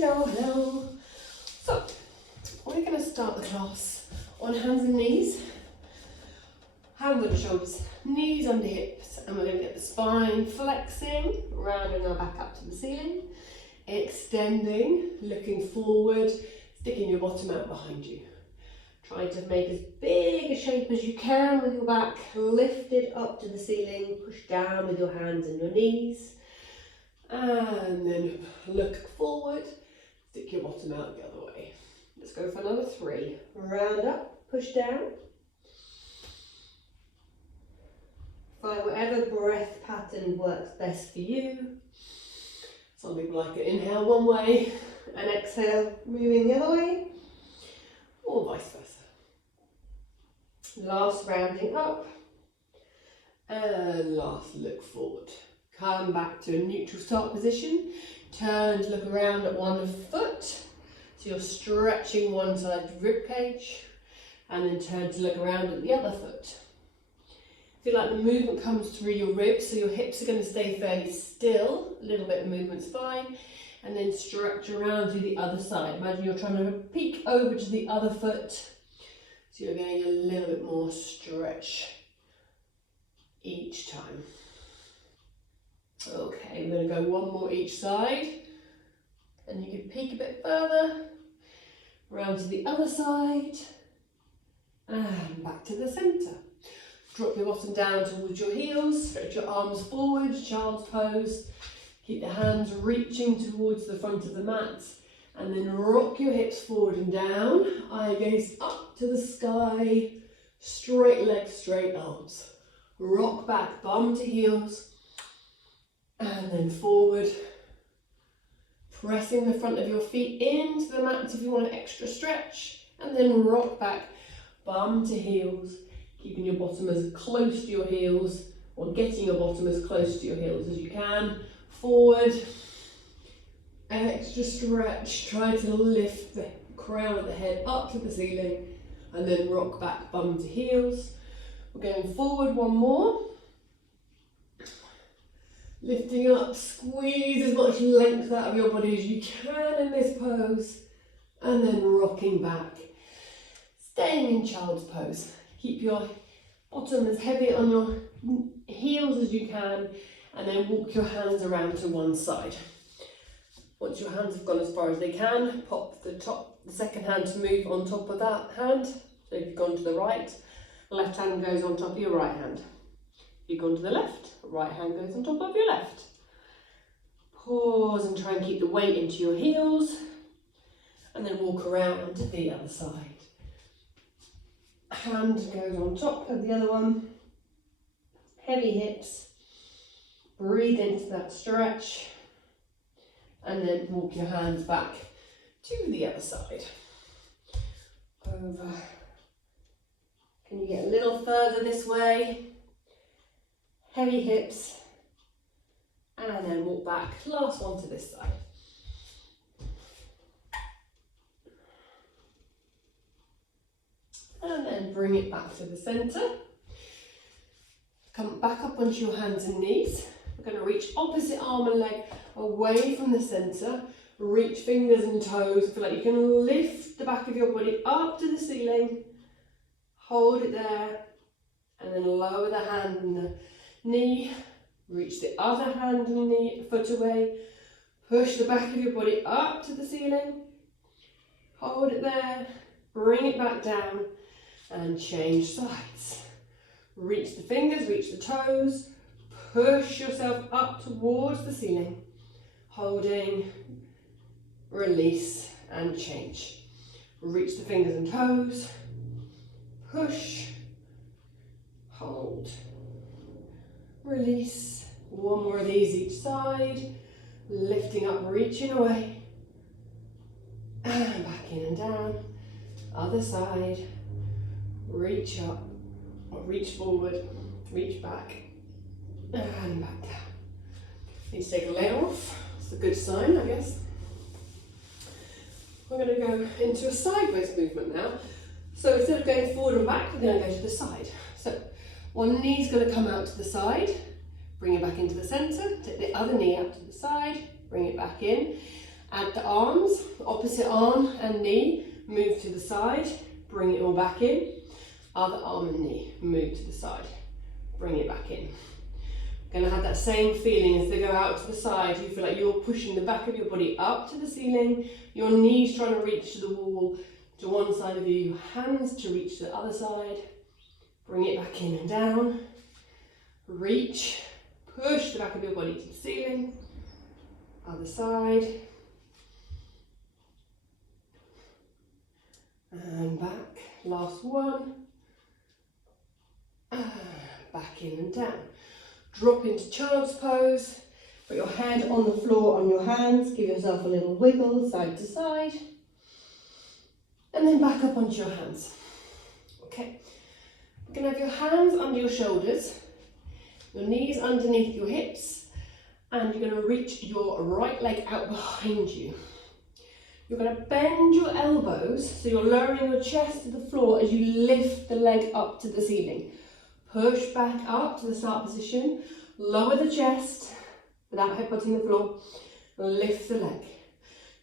Hello, hello. So, we're going to start the class on hands and knees. Hands on shoulders, knees under hips, and we're going to get the spine flexing, rounding our back up to the ceiling, extending, looking forward, sticking your bottom out behind you. Try to make as big a shape as you can with your back lifted up to the ceiling, push down with your hands and your knees, and then look forward, stick your bottom out the other way. Let's go for another 3. Round up, push down. Find whatever breath pattern works best for you. Some people like to inhale one way and exhale moving the other way, or vice versa. Last rounding up, and last look forward. Come back to a neutral start position. Turn to look around at one foot. So you're stretching one side of the rib cage, and then turn to look around at the other foot. Feel like the movement comes through your ribs, so your hips are going to stay fairly still. A little bit of movement's fine. And then stretch around to the other side. Imagine you're trying to peek over to the other foot. So you're getting a little bit more stretch each time. Okay, we're going to go one more each side. And you can peek a bit further. Round to the other side. And back to the centre. Drop your bottom down towards your heels. Stretch your arms forward, child's pose. Keep the hands reaching towards the front of the mat. And then rock your hips forward and down. Eye gaze up to the sky. Straight legs, straight arms. Rock back, bum to heels. And then forward. Pressing the front of your feet into the mat if you want an extra stretch. And then rock back, bum to heels. Keeping your bottom as close to your heels, or getting your bottom as close to your heels as you can. Forward. Extra stretch, try to lift the crown of the head up to the ceiling and then rock back bum to heels. We're going forward one more. Lifting up, squeeze as much length out of your body as you can in this pose and then rocking back. Staying in child's pose. Keep your bottom as heavy on your heels as you can and then walk your hands around to one side. Once your hands have gone as far as they can, pop the second hand to move on top of that hand. So if you've gone to the right, the left hand goes on top of your right hand. If you've gone to the left, right hand goes on top of your left. Pause and try and keep the weight into your heels. And then walk around to the other side. Hand goes on top of the other one. Heavy hips. Breathe into that stretch. And then walk your hands back to the other side. Over. Can you get a little further this way? Heavy hips. And then walk back. Last one to this side. And then bring it back to the centre. Come back up onto your hands and knees. We're going to reach opposite arm and leg away from the centre. Reach fingers and toes. Feel like you can lift the back of your body up to the ceiling. Hold it there. And then lower the hand and the knee. Reach the other hand and knee, foot away. Push the back of your body up to the ceiling. Hold it there. Bring it back down. And change sides. Reach the fingers, reach the toes. Push yourself up towards the ceiling. Holding, release and change. Reach the fingers and toes. Push, hold, release. One more of these each side. Lifting up, reaching away. And back in and down. Other side. Reach up, or reach forward, reach back, and back down. Need to take a leg off. It's a good sign, I guess. We're going to go into a sideways movement now. So instead of going forward and back, we're going to go to the side. So one knee's going to come out to the side, bring it back into the centre, take the other knee out to the side, bring it back in, Add the arms, opposite arm and knee, move to the side, bring it all back in. Other arm and knee, move to the side, bring it back in. Gonna have that same feeling as they go out to the side. You feel like you're pushing the back of your body up to the ceiling, your knees trying to reach to the wall, to one side of you, your hands to reach to the other side. Bring it back in and down. Reach, push the back of your body to the ceiling. Other side. And back. Last one. And back in and down. Drop into child's pose. Put your head on the floor on your hands. Give yourself a little wiggle side to side. And then back up onto your hands. Okay. You're going to have your hands under your shoulders. Your knees underneath your hips. And you're going to reach your right leg out behind you. You're going to bend your elbows, so you're lowering your chest to the floor as you lift the leg up to the ceiling. Push back up to the start position, lower the chest without headbutting the floor, lift the leg.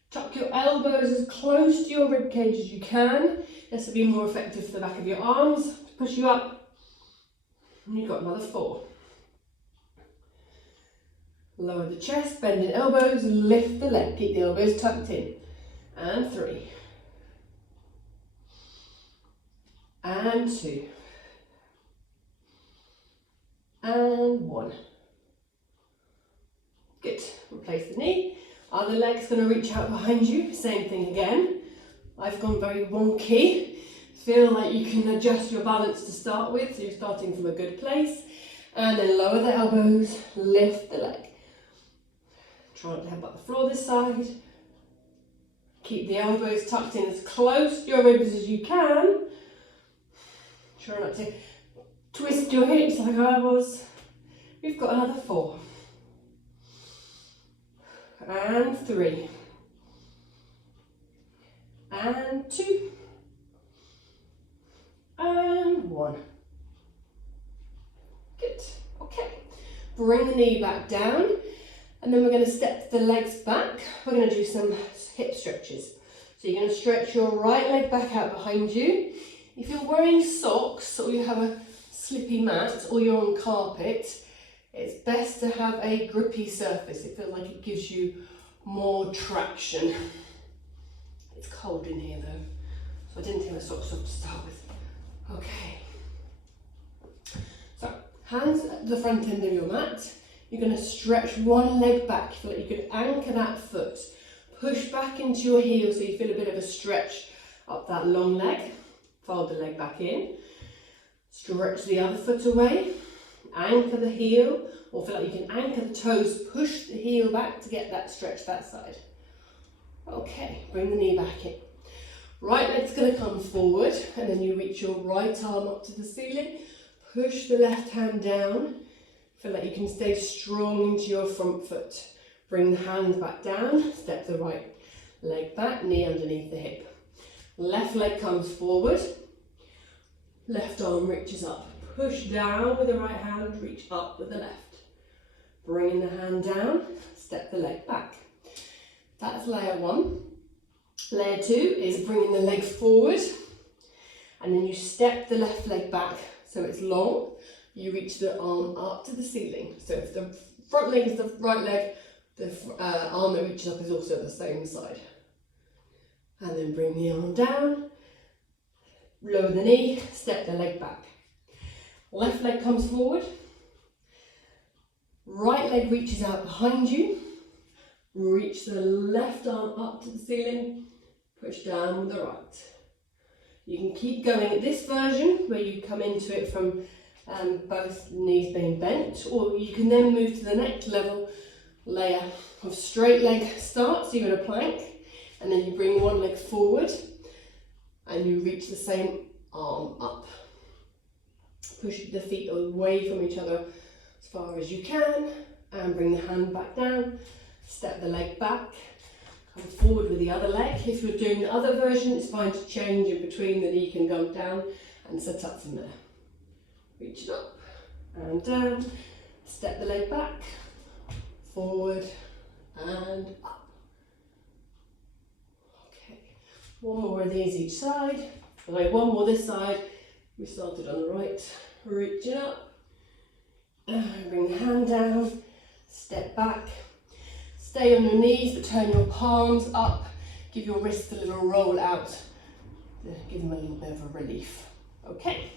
Tuck your elbows as close to your rib cage as you can. This will be more effective for the back of your arms to push you up. And you've got another 4. Lower the chest, bend in elbows, lift the leg, keep the elbows tucked in. And 3. And 2. And 1. Good. Replace the knee. Other leg's going to reach out behind you. Same thing again. I've gone very wonky. Feel like you can adjust your balance to start with, so you're starting from a good place. And then lower the elbows, lift the leg. Try not to headbutt the floor this side. Keep the elbows tucked in as close to your ribs as you can. Try not to twist your hips like I was. We've got another 4. And 3. And 2. And 1. Good. Okay. Bring the knee back down. And then we're going to step the legs back. We're going to do some hip stretches. So you're going to stretch your right leg back out behind you. If you're wearing socks or you have a slippy mat or you're on carpet, it's best to have a grippy surface. It feels like it gives you more traction. It's cold in here though, so I didn't take my socks off to start with. Okay. So, hands at the front end of your mat. You're going to stretch one leg back. You feel like you could anchor that foot. Push back into your heel so you feel a bit of a stretch up that long leg. Fold the leg back in. Stretch the other foot away. Anchor the heel, or feel like you can anchor the toes. Push the heel back to get that stretch that side. Okay, bring the knee back in. Right leg's going to come forward, and then you reach your right arm up to the ceiling. Push the left hand down. Feel like you can stay strong into your front foot. Bring the hands back down, step the right leg back, knee underneath the hip. Left leg comes forward, left arm reaches up. Push down with the right hand, reach up with the left. Bring the hand down, step the leg back. That's layer 1. Layer 2 is bringing the leg forward, and then you step the left leg back so it's long. You reach the arm up to the ceiling. So if the front leg is the right leg, the arm that reaches up is also the same side. And then bring the arm down, lower the knee, step the leg back. Left leg comes forward, right leg reaches out behind you, reach the left arm up to the ceiling, push down with the right. You can keep going at this version where you come into it from both knees being bent, or you can then move to the next level layer of straight leg start. So you're in a plank, and then you bring one leg forward and you reach the same arm up. Push the feet away from each other as far as you can, and bring the hand back down, step the leg back, come forward with the other leg. If you're doing the other version, it's fine to change in between, the knee can go down and set up from there. Reach it up and down, step the leg back, forward and up. One more of these each side. Okay, one more this side. We started on the right, reaching up. Bring the hand down, step back. Stay on your knees, but turn your palms up. Give your wrists a little roll out to give them a little bit of a relief. Okay,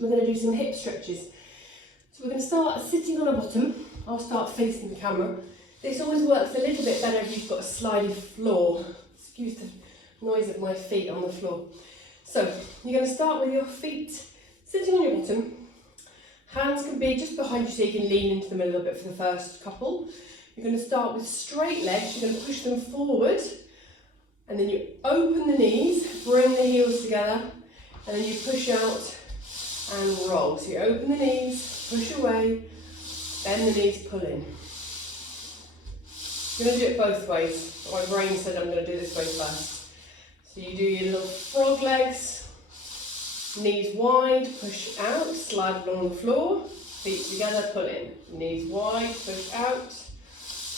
we're going to do some hip stretches. So we're going to start sitting on a bottom. I'll start facing the camera. This always works a little bit better if you've got a slidey floor. Excuse the noise of my feet on the floor. So you're going to start with your feet sitting on your bottom. Hands can be just behind you so you can lean into them a little bit for the first couple. You're going to start with straight legs. You're going to push them forward, and then you open the knees, bring the heels together, and then you push out and roll. So you open the knees, push away, bend the knees, pull in. You're going to do it both ways. My brain said I'm going to do this way first. So you do your little frog legs, knees wide, push out, slide along the floor, feet together, pull in. Knees wide, push out,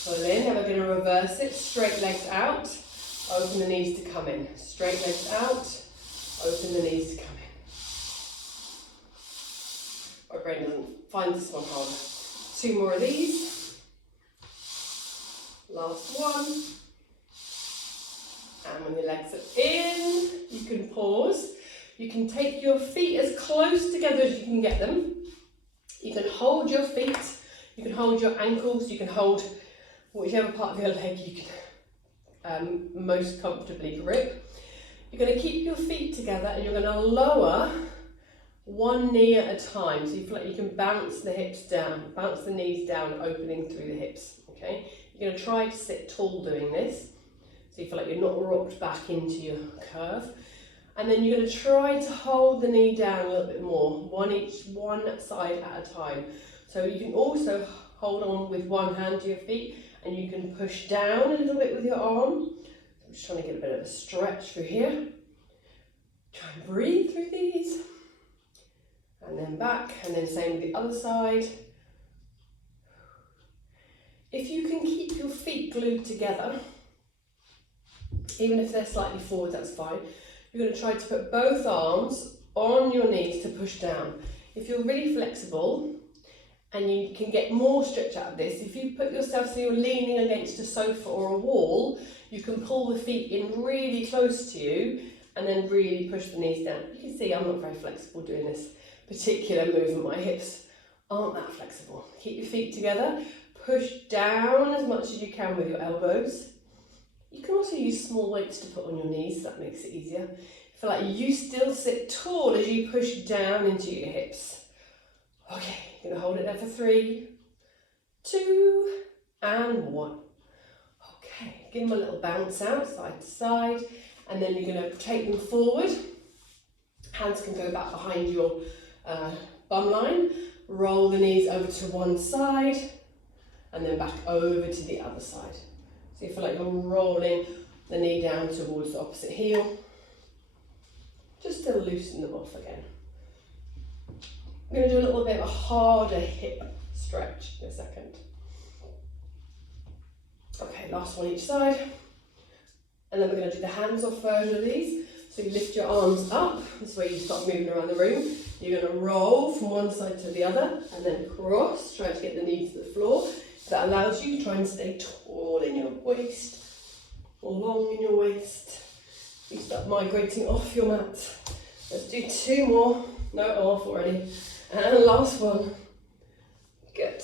pull in. Now we're going to reverse it. Straight legs out, open the knees to come in. Straight legs out, open the knees to come in. My brain doesn't find this one hard. 2 more of these. Last one. And when the legs are in, you can pause. You can take your feet as close together as you can get them. You can hold your feet, you can hold your ankles, you can hold whichever part of your leg you can most comfortably grip. You're going to keep your feet together and you're going to lower one knee at a time. So you feel like you can bounce the hips down, bounce the knees down, opening through the hips, okay? You're going to try to sit tall doing this, so you feel like you're not rocked back into your curve. And then you're going to try to hold the knee down a little bit more, one side at a time. So you can also hold on with one hand to your feet, and you can push down a little bit with your arm. I'm just trying to get a bit of a stretch through here. Try and breathe through these. And then back, and then same with the other side. If you can keep your feet glued together, even if they're slightly forward, that's fine. You're going to try to put both arms on your knees to push down. If you're really flexible and you can get more stretch out of this, if you put yourself so you're leaning against a sofa or a wall, you can pull the feet in really close to you and then really push the knees down. You can see I'm not very flexible doing this particular movement. My hips aren't that flexible. Keep your feet together. Push down as much as you can with your elbows. You can also use small weights to put on your knees, that makes it easier. Feel like you still sit tall as you push down into your hips. Okay, you're gonna hold it there for 3, 2, and 1. Okay, give them a little bounce out, side to side, and then you're gonna take them forward. Hands can go back behind your bum line. Roll the knees over to one side, and then back over to the other side. So you feel like you're rolling the knee down towards the opposite heel. Just to loosen them off again. I'm going to do a little bit of a harder hip stretch in a second. Okay, last one each side. And then we're going to do the hands-off version of these. So you lift your arms up, this way you start moving around the room. You're going to roll from one side to the other and then cross, try to get the knees to the floor. That allows you to try and stay tall in your waist or long in your waist. You start migrating off your mat. Let's do 2 more. No, off already. And last one. Good.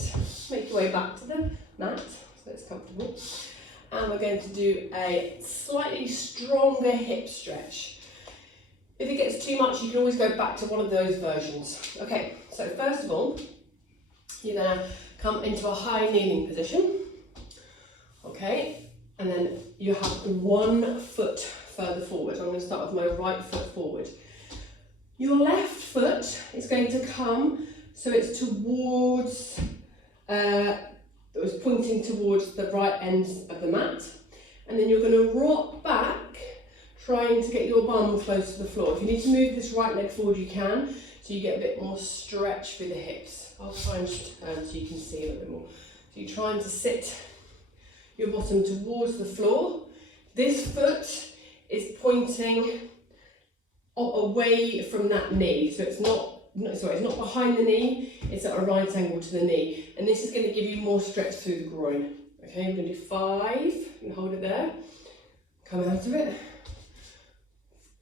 Make your way back to the mat so it's comfortable. And we're going to do a slightly stronger hip stretch. If it gets too much, you can always go back to one of those versions. Okay, so first of all, you're going to come into a high kneeling position. Okay, and then you have 1 foot further forward. I'm going to start with my right foot forward. Your left foot is going to come so it's towards, it's pointing towards the right end of the mat. And then you're going to rock back, trying to get your bum close to the floor. If you need to move this right leg forward, you can, so you get a bit more stretch through the hips. I'll try and turn so you can see a little bit more. So you're trying to sit your bottom towards the floor. This foot is pointing away from that knee. So it's it's not behind the knee, it's at a right angle to the knee. And this is going to give you more stretch through the groin. Okay, we're going to do 5, you can hold it there, come out of it,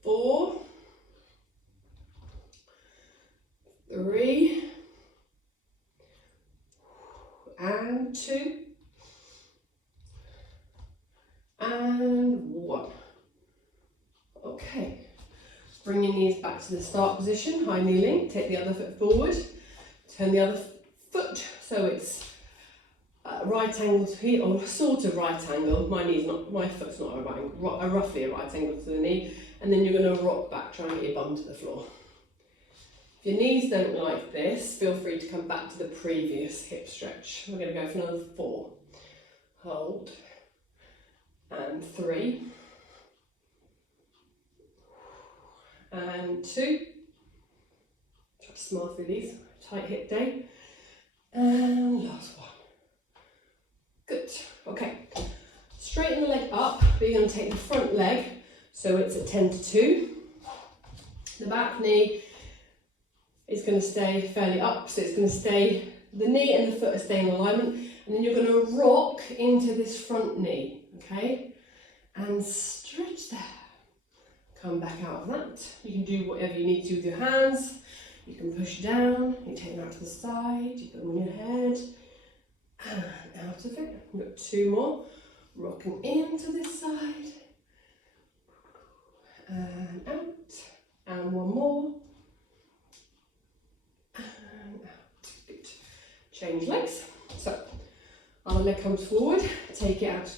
4, 3, and 2, and 1. Okay, bring your knees back to the start position, high kneeling, take the other foot forward, turn the other foot so it's right angle to here, or sort of right angle. My foot's not a right angle, roughly a right angle to the knee, and then you're going to rock back, try and get your bum to the floor. If your knees don't like this, feel free to come back to the previous hip stretch. We're going to go for another 4. Hold. And 3. And 2. Try to smile through these. Tight hip day. And last one. Good. Okay. Straighten the leg up, but you're going to take the front leg, so it's at 10 to 2. The back knee is going to stay fairly up, so it's going to stay, the knee and the foot are staying in alignment, and then you're going to rock into this front knee, okay? And stretch there. Come back out of that. You can do whatever you need to with your hands. You can push down, you take them out to the side, you put them on your head, and out of it. We've got 2 more. Rocking into this side, and out, and 1 more, and out. Good. Change legs. So, other leg comes forward, take it out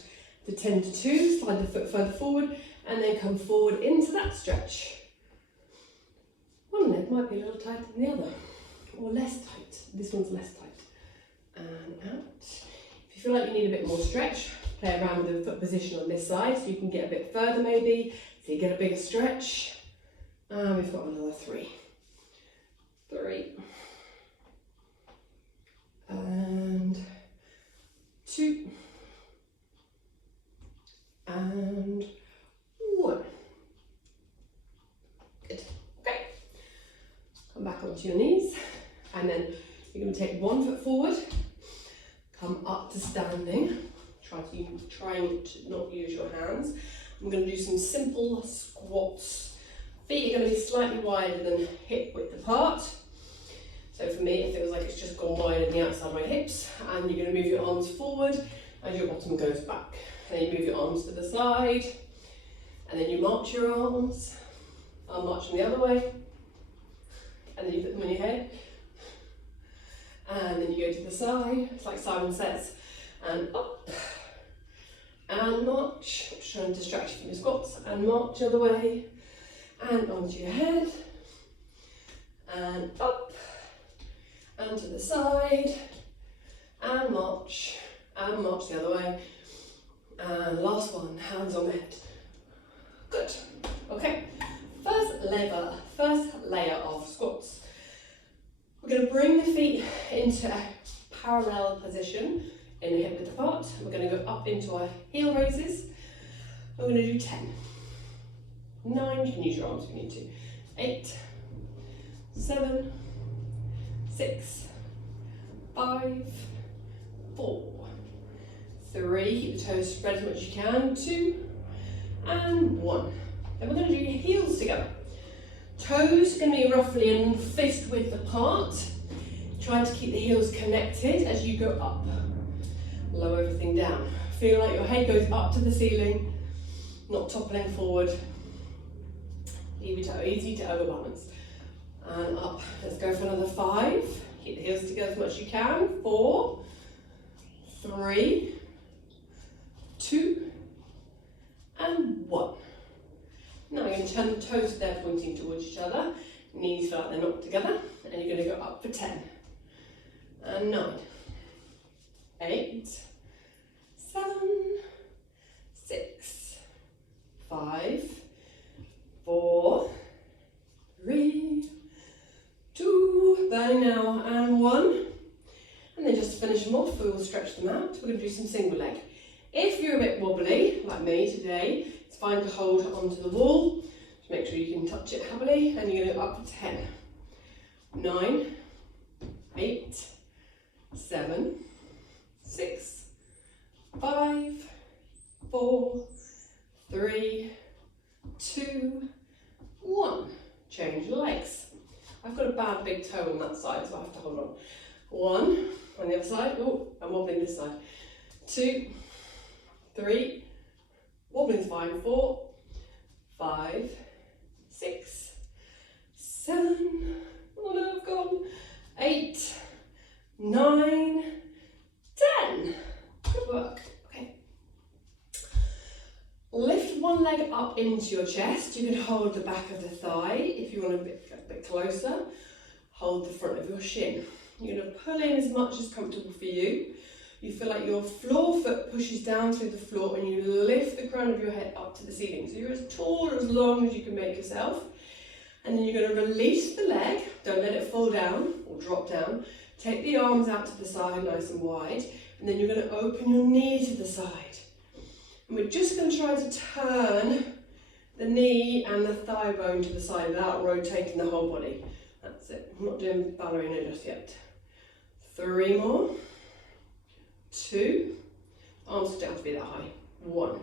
to 10 to 2, slide the foot further forward, and then come forward into that stretch. One leg might be a little tighter than the other, or less tight. This one's less tight. And out. If you feel like you need a bit more stretch, play around with the foot position on this side so you can get a bit further maybe, so you get a bigger stretch. And we've got another 3. 3. And 2. And 1. Good. Okay. Come back onto your knees, and then you're going to take 1 foot forward, come up to standing. Trying to not use your hands. I'm going to do some simple squats. Feet are going to be slightly wider than hip width apart. So for me, it feels like it's just gone wider than the outside of my hips. And you're going to move your arms forward as your bottom goes back. Then you move your arms to the side. And then you march your arms. I'll march them the other way. And then you put them on your head. And then you go to the side. It's like Simon Says. And up. And march, trying to distract you from your squats, and march the other way, and onto your head, and up, and to the side, and march the other way, and last one, hands on the head. Good. Okay, first layer of squats. We're going to bring the feet into a parallel position in the hip width apart. We're going to go up into our heel raises. We're going to do 10, 9, you can use your arms if you need to, 8, 7, 6, 5, 4, 3, keep the toes spread as much as you can, 2, and 1. Then we're going to do your heels together. Toes are going to be roughly in fist width apart, trying to keep the heels connected as you go up. Lower everything down. Feel like your head goes up to the ceiling, not toppling forward. Easy to overbalance. And up. Let's go for another 5. Keep the heels together as much as you can. 4, 3, 2, and 1. Now you're going to turn the toes there pointing towards each other. Knees feel like they're not together. And you're going to go up for 10. And 9. 8, 7, 6, 5, 4, 3, 2, burning now, and 1. And then just to finish them off, we will stretch them out. We're going to do some single leg. If you're a bit wobbly, like me today, It's fine to hold onto the wall. Just make sure you can touch it happily, and you're going to go up to 10. 9, 8, 7, 6, 5, 4, 3, 2, 1. Change your legs. I've got a bad big toe on that side, so I have to hold on. 1, on the other side. Oh, I'm wobbling this side. 2, 3, wobbling's fine. 4, 5, 6, 7, oh no, I've gone. 8, 9, 10. Good work. Okay. Lift one leg up into your chest. You can hold the back of the thigh if you want to get a bit closer. Hold the front of your shin. You're going to pull in as much as comfortable for you. You feel like your floor foot pushes down through the floor, and you lift the crown of your head up to the ceiling. So you're as tall or as long as you can make yourself. And then you're going to release the leg. Don't let it fall down or drop down. Take the arms out to the side nice and wide. And then you're going to open your knee to the side. And we're just going to try to turn the knee and the thigh bone to the side without rotating the whole body. That's it. I'm not doing ballerina just yet. 3 more. 2. Arms don't have to be that high. 1.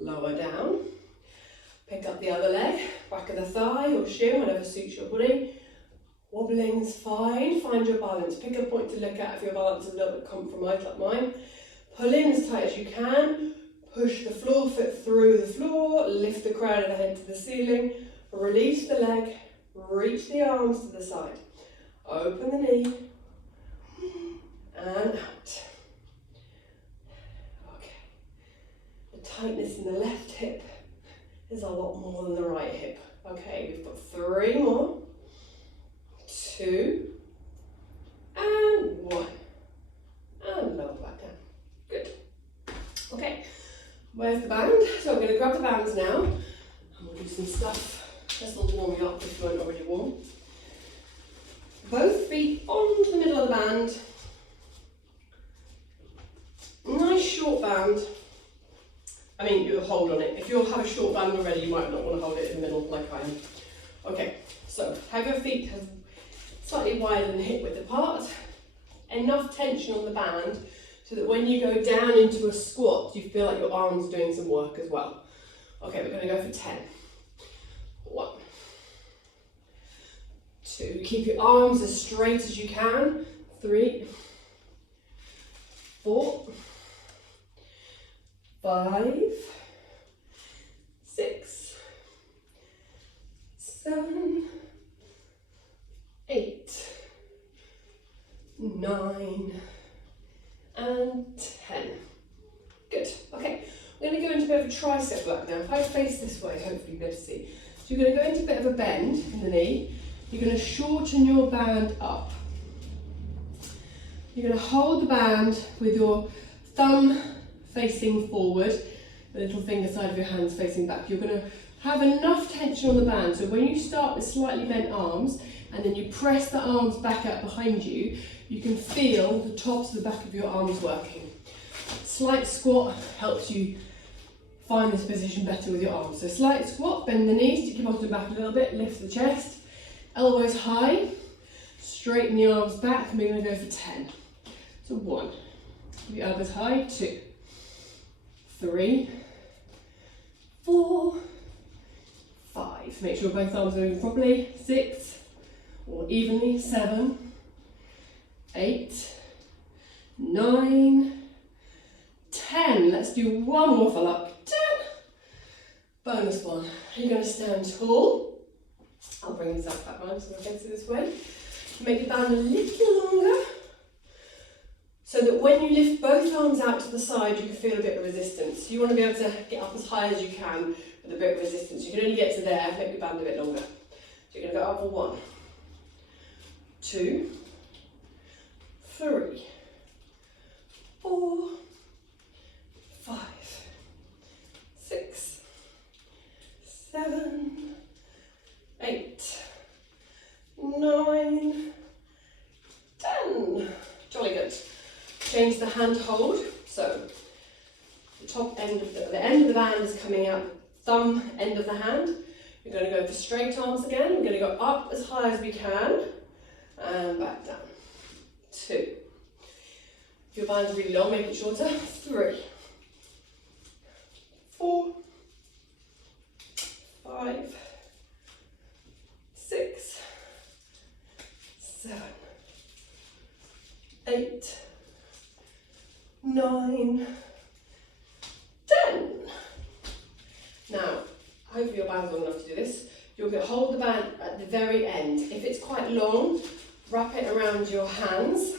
Lower down. Pick up the other leg, back of the thigh or shin, whatever suits your body. Wobbling's fine. Find your balance. Pick a point to look at if your balance is a little bit compromised like mine. Pull in as tight as you can. Push the floor foot through the floor. Lift the crown of the head to the ceiling. Release the leg. Reach the arms to the side. Open the knee. And out. Okay. The tightness in the left hip is a lot more than the right hip. Okay, we've got 3 more. 2. And 1. And lower back down. Good. Okay, where's the band? So I'm going to grab the bands now, and we'll do some stuff. This will warm you up if you aren't already warm. Both feet onto the middle of the band. Nice short band. I mean, you'll hold on it. If you have a short band already, you might not want to hold it in the middle like I am. Okay, so have your feet slightly wider than hip width apart. Enough tension on the band so that when you go down into a squat, you feel like your arms are doing some work as well. Okay, we're going to go for 10. 1. 2. Keep your arms as straight as you can. 3. 4. 5, 6, 7, 8, 9, and 10. Good. Okay, we're going to go into a bit of a tricep work now. If I face this way, hopefully you'll be able to see. So you're going to go into a bit of a bend in the knee. You're going to shorten your band up. You're going to hold the band with your thumb facing forward, the little finger side of your hands facing back. You're going to have enough tension on the band, so when you start with slightly bent arms and then you press the arms back out behind you, you can feel the tops of the back of your arms working. Slight squat helps you find this position better with your arms. So slight squat, bend the knees, stick your bottom back a little bit, lift the chest, elbows high, straighten the arms back, and we're going to go for 10. So 1, keep your elbows high, 2, 3, 4, 5. Make sure both arms are moving properly. 6, or evenly. 7, 8, 9, 10. Let's do one more for luck. 10. Bonus one. You're going to stand tall. I'll bring this up back round so I can see this way. Make your band a little longer, so that when you lift both arms out to the side, you can feel a bit of resistance. You want to be able to get up as high as you can with a bit of resistance. You can only get to there, make your band a bit longer. So you're going to go up for 1, 2, 3, 4, 5, 6, 7, 8, 9, 10. Jolly good. Change the hand hold. So the top end of the end of the band is coming out, thumb end of the hand. We're going to go for straight arms again. We're going to go up as high as we can and back down. 2. If your band's really long, make it shorter. 3, 4, 5, 6, 7, 8, 9, 10. Now, hopefully your band's long enough to do this. You're going to hold the band at the very end. If it's quite long, wrap it around your hands.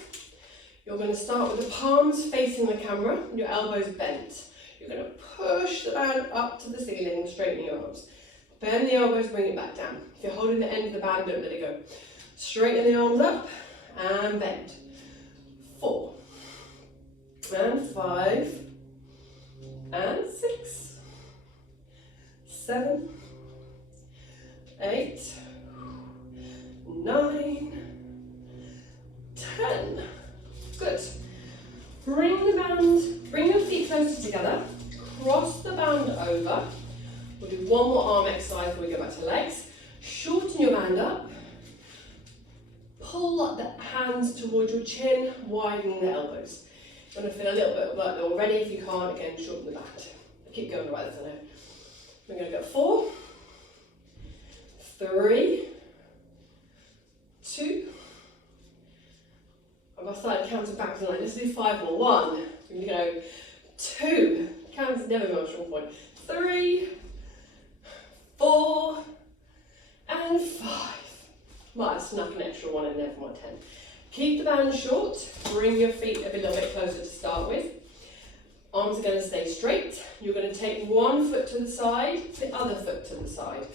You're going to start with the palms facing the camera and your elbows bent. You're going to push the band up to the ceiling and straighten your arms. Bend the elbows, bring it back down. If you're holding the end of the band, don't let it go. Straighten the arms up and bend. 4 and 5 and 6, 7, 8, 9, 10. Good. Bring your feet closer together. Cross the band over. We'll do one more arm exercise before we go back to legs. Shorten your band up. Pull up the hands towards your chin, widening the elbows. You're going to feel a little bit of work there already. If you can't, again, shorten the band. Keep going right as I know. We're going to go 4, 3, 2. I've started counting back tonight. Let's do 5 more. 1. We're going to go 2. Counting's never been a strong point. 3, 4, and 5. Might have snuck an extra 1 in there for my 10. Keep the band short. Bring your feet a little bit closer to start with. Arms are going to stay straight. You're going to take one foot to the side, the other foot to the side.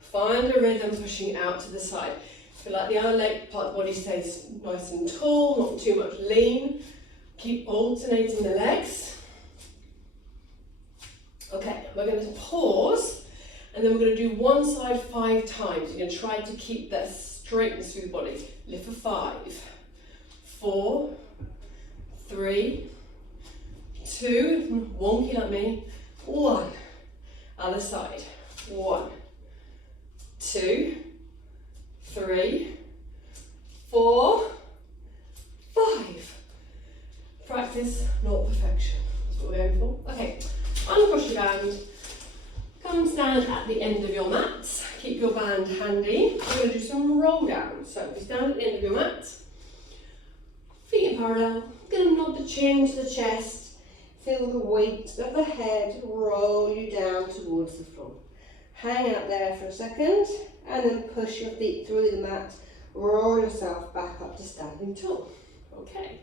Find a rhythm pushing out to the side. Feel like the other leg part of the body stays nice and tall, not too much lean. Keep alternating the legs. Okay, we're going to pause and then we're going to do one side 5 times. You're going to try to keep that straightness through the body. Lift for 5, 4, 3, 2, wonky like me, 1. Other side. 1, 2, 3, 4, 5. Practice, not perfection. That's what we're going for. Okay, uncross your band. Come and stand at the end of your mat. Keep your band handy. We're going to do some roll down. So if you stand at the end of your mat, feet in parallel, going to nod the chin to the chest. Feel the weight of the head roll you down towards the floor. Hang out there for a second and then push your feet through the mat. Roll yourself back up to standing tall. Okay.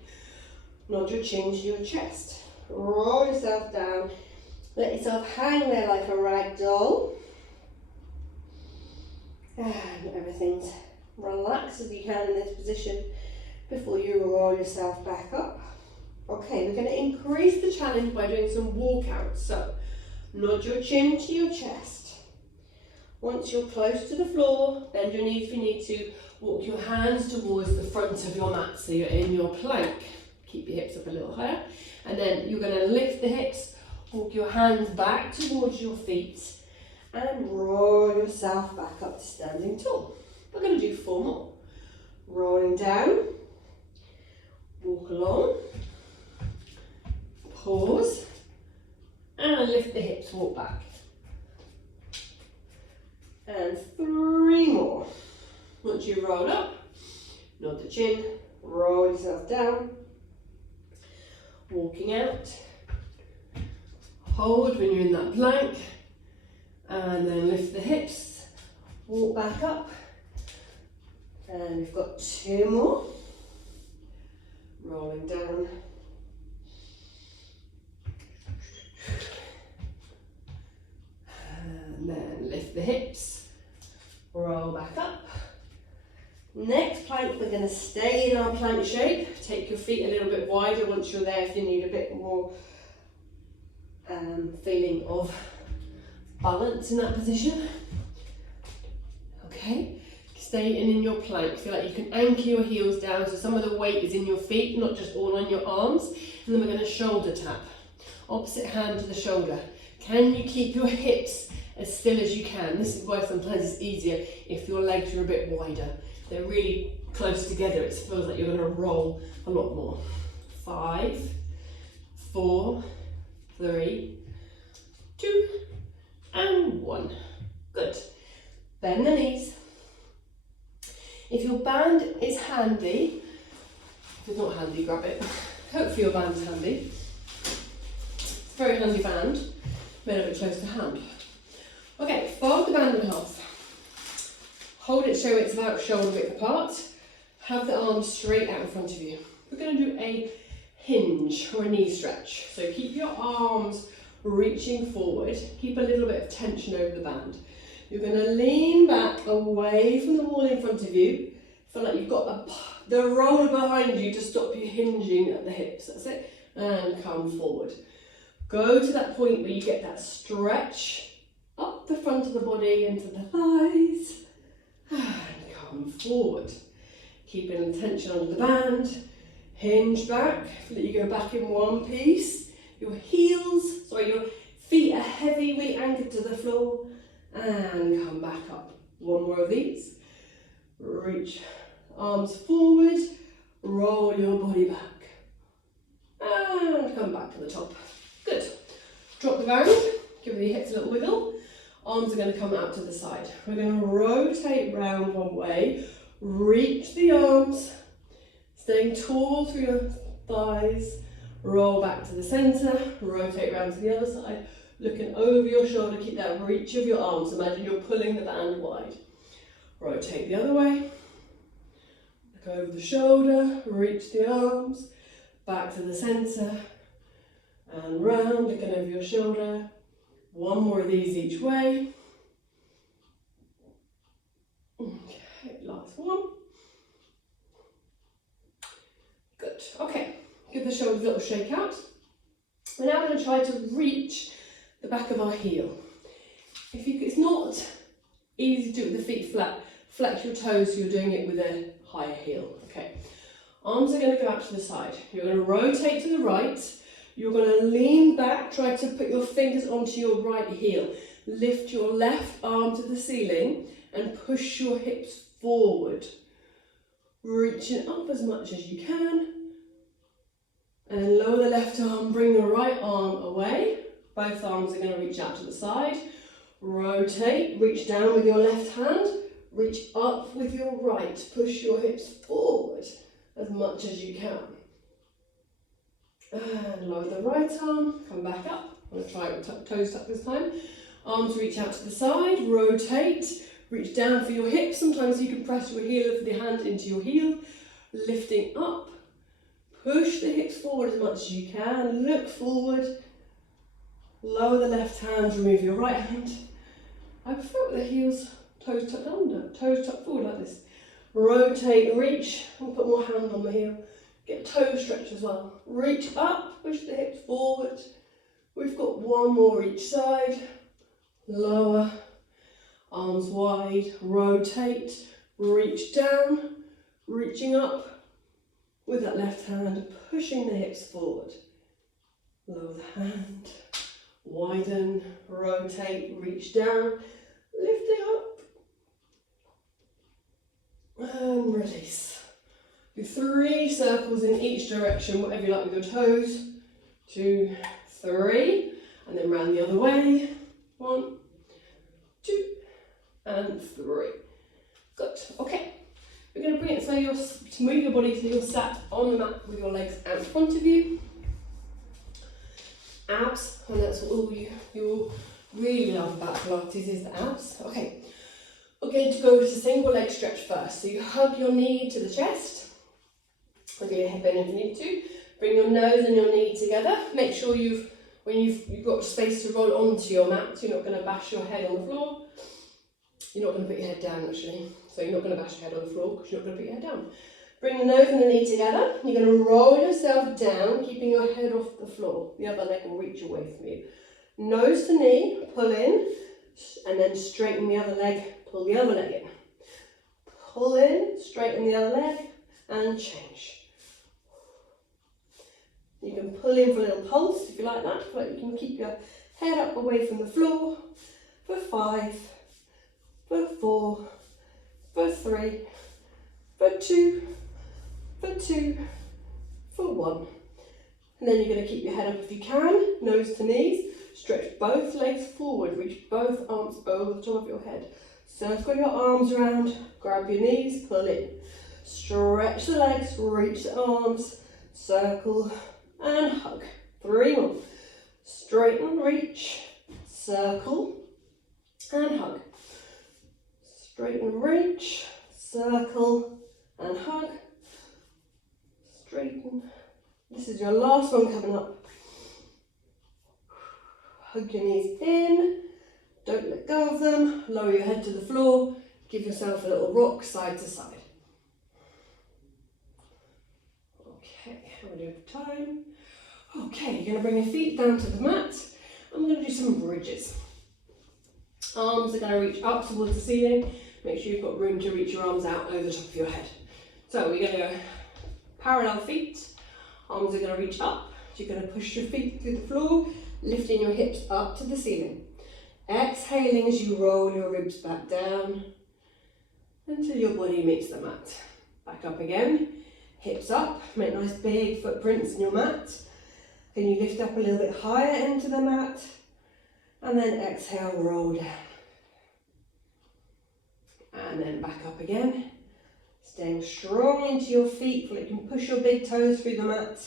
Nod your chin to your chest. Roll yourself down. Let yourself hang there like a rag doll. And everything's relaxed as you can in this position before you roll yourself back up. Okay, we're going to increase the challenge by doing some walkouts. So, nod your chin to your chest. Once you're close to the floor, bend your knees if you need to. Walk your hands towards the front of your mat so you're in your plank. Keep your hips up a little higher. And then you're going to lift the hips, walk your hands back towards your feet and roll yourself back up to standing tall. We're going to do 4 more. Rolling down, walk along, pause, and lift the hips, walk back. And 3 more. Once you've rolled up, nod the chin, roll yourself down, walking out, hold when you're in that plank, and then lift the hips, walk back up, and we've got 2 more. Rolling down, and then lift the hips, roll back up. Next plank, we're going to stay in our plank shape. Take your feet a little bit wider once you're there if you need a bit more feeling of balance in that position. Okay, stay in your plank. Feel like you can anchor your heels down so some of the weight is in your feet, not just all on your arms. And then we're going to shoulder tap. Opposite hand to the shoulder. Can you keep your hips as still as you can? This is why sometimes it's easier if your legs are a bit wider. They're really close together. It feels like you're going to roll a lot more. 5, 4, 3, 2, and 1. Good. Bend the knees. If your band is handy, if it's not handy, grab it. Hopefully your band is handy. It's a very handy band, made a bit close to hand. Okay, fold the band in half. Hold it so it's about shoulder width apart. Have the arms straight out in front of you. We're going to do a hinge or a knee stretch. So keep your arms reaching forward. Keep a little bit of tension over the band. You're going to lean back away from the wall in front of you. Feel like you've got the roller behind you to stop you hinging at the hips. That's it. And come forward. Go to that point where you get that stretch up the front of the body into the thighs. And come forward. Keeping the tension under the band. Hinge back. Feel that you go back in one piece. Your feet are heavily anchored to the floor. And come back up. One more of these. Reach arms forward. Roll your body back. And come back to the top. Good. Drop the band. Give the hips a little wiggle. Arms are going to come out to the side. We're going to rotate round one way. Reach the arms. Staying tall through your thighs. Roll back to the centre. Rotate round to the other side. Looking over your shoulder, keep that reach of your arms. Imagine you're pulling the band wide. Rotate the other way. Look over the shoulder, reach the arms, back to the centre, and round, looking over your shoulder. One more of these each way. Okay, last one. Good, okay. Give the shoulders a little shake out. We're now going to try to reach the back of our heel. It's not easy to do it with the feet flat. Flex your toes so you're doing it with a higher heel. Okay. Arms are going to go out to the side. You're going to rotate to the right. You're going to lean back. Try to put your fingers onto your right heel. Lift your left arm to the ceiling and push your hips forward. Reaching up as much as you can. And then lower the left arm. Bring the right arm away. Both arms are going to reach out to the side. Rotate, reach down with your left hand, reach up with your right. Push your hips forward as much as you can. And lower the right arm, come back up. I'm going to try it with toes tucked this time. Arms reach out to the side, rotate, reach down for your hips. Sometimes you can press your heel of the hand into your heel, lifting up. Push the hips forward as much as you can, look forward. Lower the left hand, remove your right hand. I prefer with the heels, toes tucked under, toes tucked forward like this. Rotate, reach, and put more hand on the heel. Get toe stretch as well. Reach up, push the hips forward. We've got one more each side. Lower, arms wide, rotate, reach down, reaching up with that left hand, pushing the hips forward. Lower the hand. Widen, rotate, reach down, lift it up, and release. Do 3 circles in each direction, whatever you like with your toes. 2, 3, and then round the other way. 1, 2, and 3. Good, okay. We're going to bring it so you're, to move your body so you're sat on the mat with your legs out in front of you. Abs, and that's all you really love about Pilates is the abs. Okay, we're going to go to single leg stretch first. So you hug your knee to the chest. We're going to hip in if you need to. Bring your nose and your knee together. Make sure when you've got space to roll onto your mat, you're not going to bash your head on the floor. You're not going to put your head down actually. So you're not going to bash your head on the floor because you're not going to put your head down. Bring the nose and the knee together. You're going to roll yourself down, keeping your head off the floor. The other leg will reach away from you. Nose to knee, pull in, and then straighten the other leg, pull the other leg in. Pull in, straighten the other leg, and change. You can pull in for a little pulse if you like that. But you can keep your head up away from the floor for 5, for 4, for 3, for 2, for 2, for 1. And then you're going to keep your head up if you can, nose to knees. Stretch both legs forward, reach both arms over the top of your head. Circle your arms around, grab your knees, pull in. Stretch the legs, reach the arms, circle and hug. 3 more. Straighten, reach, circle and hug. Straighten, reach, circle and hug. Straighten. This is your last one coming up. Hug your knees in. Don't let go of them. Lower your head to the floor. Give yourself a little rock side to side. Okay, how are we doing for time? Okay, you're going to bring your feet down to the mat. I'm going to do some bridges. Arms are going to reach up towards the ceiling. Make sure you've got room to reach your arms out over the top of your head. So we're going to go parallel feet. Arms are going to reach up. So you're going to push your feet through the floor, lifting your hips up to the ceiling. Exhaling as you roll your ribs back down until your body meets the mat. Back up again. Hips up. Make nice big footprints in your mat. Can you lift up a little bit higher into the mat? And then exhale, roll down. And then back up again. Staying strong into your feet. Feel like you can push your big toes through the mat.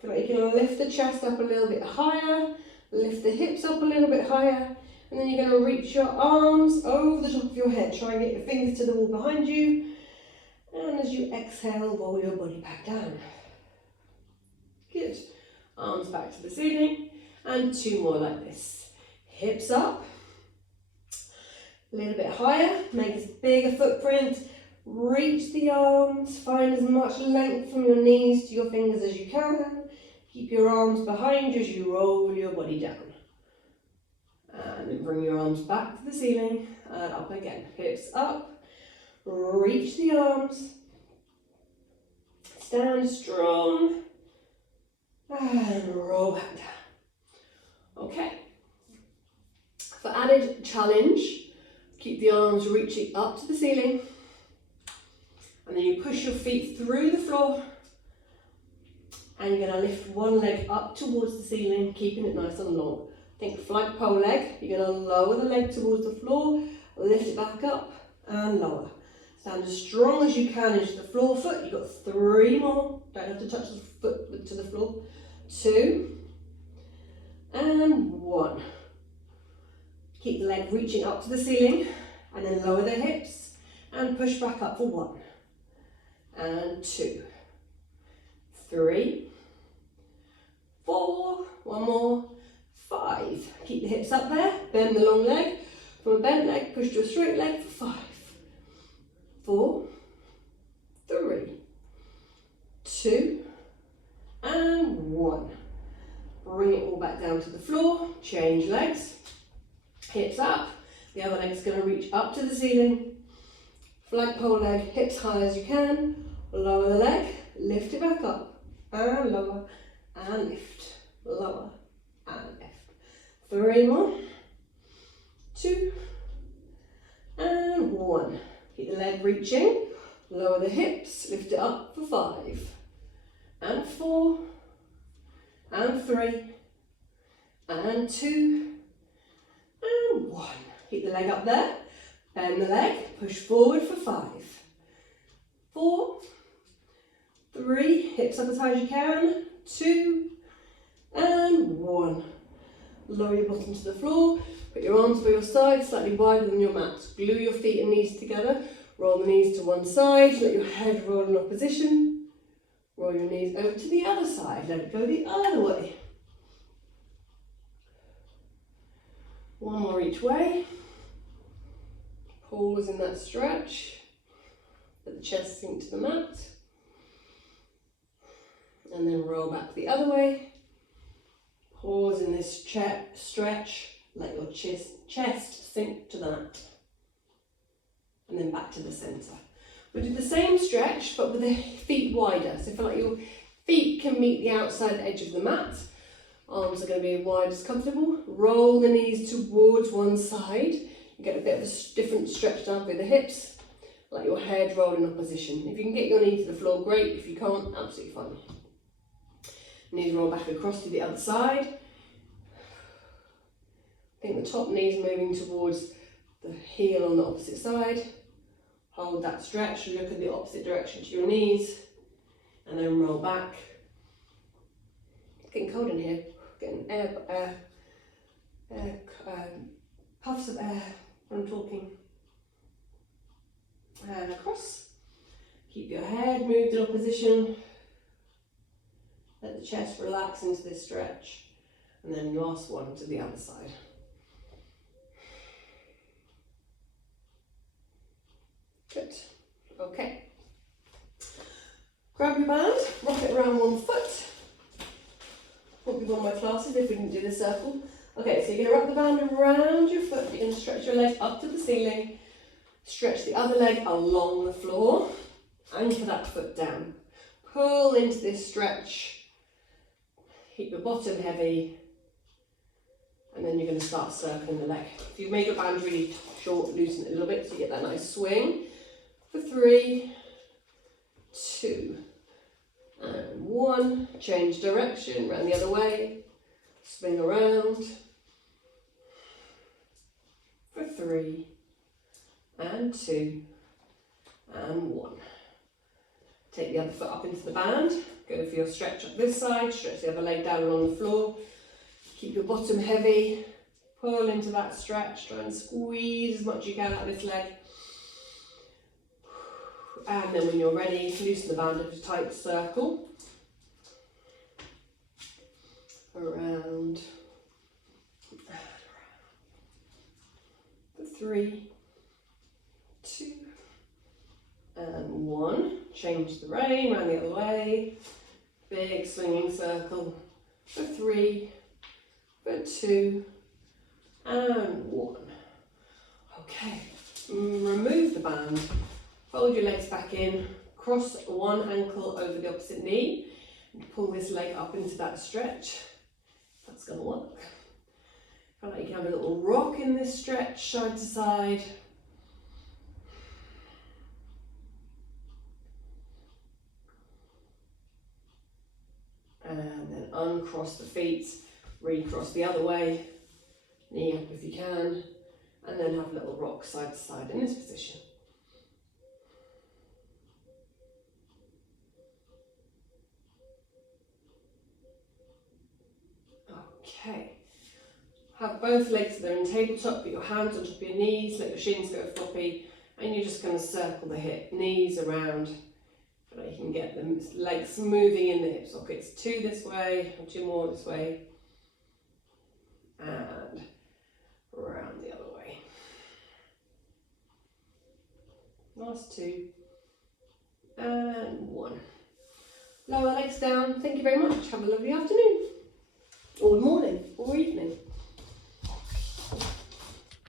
Feel like you can lift the chest up a little bit higher. Lift the hips up a little bit higher. And then you're going to reach your arms over the top of your head. Try and get your fingers to the wall behind you. And as you exhale, roll your body back down. Good. Arms back to the ceiling. And 2 more like this. Hips up. A little bit higher. Make as big a footprint. Reach the arms. Find as much length from your knees to your fingers as you can. Keep your arms behind you as you roll your body down. And then bring your arms back to the ceiling and up again. Hips up, reach the arms, stand strong, and roll back down. Okay. For added challenge, keep the arms reaching up to the ceiling, and then you push your feet through the floor, and you're going to lift one leg up towards the ceiling, keeping it nice and long. Think flagpole leg. You're going to lower the leg towards the floor, lift it back up and lower. Stand as strong as you can into the floor foot. You've got 3 more. Don't have to touch the foot to the floor. 2 and 1. Keep the leg reaching up to the ceiling and then lower the hips and push back up for 1 and 2, 3, 4, 1 more, 5. Keep the hips up there, bend the long leg. From a bent leg, push to a straight leg for 5, 4, 3, 2, and 1. Bring it all back down to the floor, change legs, hips up. The other leg's going to reach up to the ceiling. Flagpole leg, hips high as you can. Lower the leg, lift it back up, and lower, and lift, lower, and lift. 3 more, 2, and 1. Keep the leg reaching, lower the hips, lift it up for 5, and 4, and 3, and 2, and 1. Keep the leg up there, bend the leg, push forward for 5, 4, 3, hips up as high as you can, 2, and 1. Lower your bottom to the floor, put your arms by your side, slightly wider than your mat. Glue your feet and knees together, roll the knees to one side, let your head roll in opposition. Roll your knees over to the other side, let it go the other way. 1 more each way. Pause in that stretch, let the chest sink to the mat. And then roll back the other way. Pause in this stretch, let your chest sink to the mat. And then back to the centre. We'll do the same stretch, but with the feet wider. So feel like your Feet can meet the outside edge of the mat. Arms are going to be wide as comfortable. Roll the knees towards one side. You get a bit of a different stretch down through the hips, like your head rolled in opposition. If you can get your knee to the floor, great. If you can't, absolutely fine. Knees roll back across to the other side. I think the top knee's moving towards the heel on the opposite side. Hold that stretch, look at the opposite direction to your knees, and then roll back. It's getting cold in here, getting puffs of air when I'm talking. And across. Keep your head moved in opposition. Let the chest relax into this stretch. And then last one to the other side. Good. Okay. Grab your band, wrap it around one foot. Would be one of my classes if we didn't do the circle. Okay, so you're going to wrap the band around your foot. You're going to stretch your leg up to the ceiling. Stretch the other leg along the floor. Anchor that foot down. Pull into this stretch. Keep your bottom heavy. And then you're going to start circling the leg. If you've made your band really short, loosen it a little bit so you get that nice swing. For 3, 2, and 1. Change direction, round the other way. Swing around. For 3, and 2, and 1. Take the other foot up into the band. Go for your stretch up this side. Stretch the other leg down along the floor. Keep your bottom heavy. Pull into that stretch. Try and squeeze as much as you can out of this leg. And then when you're ready, loosen the band into a tight circle. Around. For 3, 2, and 1. Change the rein, round the other way. Big swinging circle. For 3, for 2, and 1. Okay, remove the band. Fold your legs back in, cross one ankle over the opposite knee, and pull this leg up into that stretch. That's going to work. Feel like you can have a little rock in this stretch, side to side. And then uncross the feet, recross the other way, knee up if you can, and then have a little rock side to side in this position. Okay, have both legs that are in tabletop, put your hands on top of your knees, let your shins go floppy, and you're just going to circle the hip, knees around, so that you can get the legs moving in the hip sockets. 2 this way, and 2 more this way, and around the other way. Last 2, and 1. Lower legs down. Thank you very much. Have a lovely afternoon, or morning, or evening.